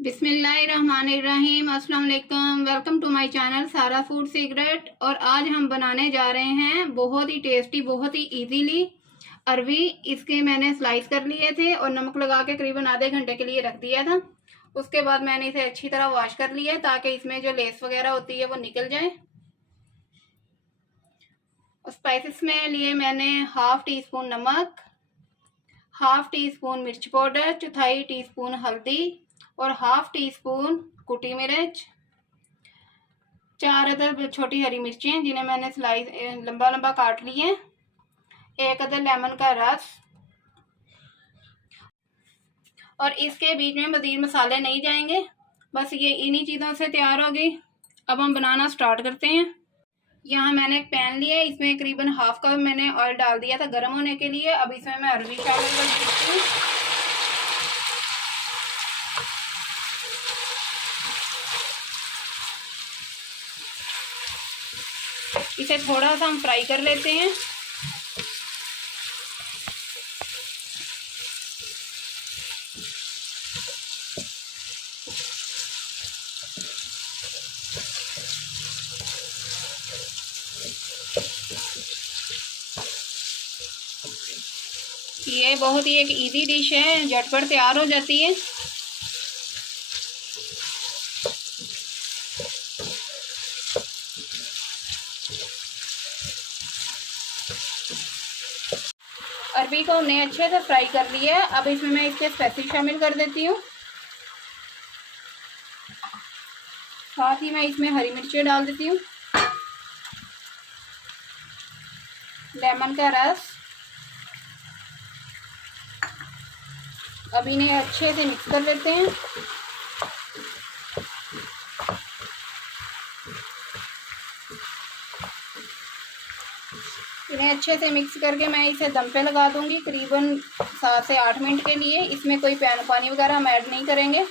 बिस्मिल्लाहिर्रहमानिर्रहीम। अस्सलाम वालेकुम। वेलकम टू माय चैनल सारा फूड सीक्रेट। और आज हम बनाने जा रहे हैं बहुत ही टेस्टी, बहुत ही इजीली अरवी। इसके मैंने स्लाइस कर लिए थे और नमक लगा के करीबन आधे घंटे के लिए रख दिया था। उसके बाद मैंने इसे अच्छी तरह वॉश कर लिया ताकि इसमें जो लेस वगैरह होती है वो निकल जाए। स्पाइसेस में लिए मैंने हाफ टी स्पून नमक, हाफ टी स्पून मिर्च पाउडर, चौथाई टी स्पून हल्दी और हाफ टी स्पून कुटी मिर्च, 4 अदद छोटी हरी मिर्चें जिन्हें मैंने स्लाइस लंबा लंबा काट लिए, 1 अदद लेमन का रस। और इसके बीच में मज़ीद मसाले नहीं जाएंगे, बस ये इन्हीं चीज़ों से तैयार होगी। अब हम बनाना स्टार्ट करते हैं। यहाँ मैंने एक पैन लिया है, इसमें करीबन हाफ कप मैंने ऑयल डाल दिया था गर्म होने के लिए। अब इसमें मैं अरवी शामिल कर देती हूँ। इसे थोड़ा सा हम फ्राई कर लेते हैं। ये बहुत ही एक इजी डिश है, झटपट तैयार हो जाती है। अरबी को हमने अच्छे से फ्राई कर लिया है। अब इसमें मैं इसके स्पाइसेस शामिल कर देती हूँ। साथ ही मैं इसमें हरी मिर्ची डाल देती हूँ, लेमन का रस। अब इन्हें अच्छे से मिक्स कर लेते हैं। इन्हें अच्छे से मिक्स करके मैं इसे दम पे लगा दूंगी करीबन 7 से 8 मिनट के लिए। इसमें कोई पानी वगैरह हम ऐड नहीं करेंगे।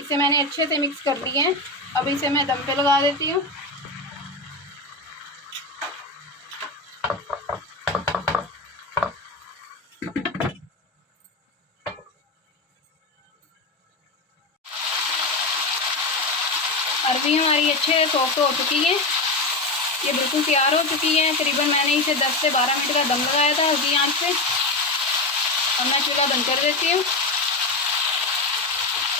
इसे मैंने अच्छे से मिक्स कर लिया है। अब इसे मैं दम पे लगा देती हूँ। अरबी हमारी अच्छे से सॉफ्ट हो चुकी है, ये बिल्कुल तैयार हो चुकी है। करीबन मैंने इसे 10 से 12 मिनट का दम लगाया था हल्की आंच पे। अब मैं चूल्हा बंद कर देती हूँ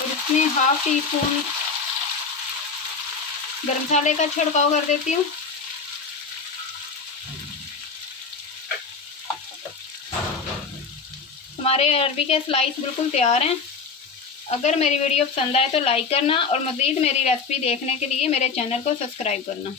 और इसमें हाफ टी स्पून गरम मसाले का छिड़काव कर देती हूँ। हमारे अरबी के स्लाइस बिल्कुल तैयार हैं। अगर मेरी वीडियो पसंद आए तो लाइक करना और मज़ीद मेरी रेसिपी देखने के लिए मेरे चैनल को सब्सक्राइब करना।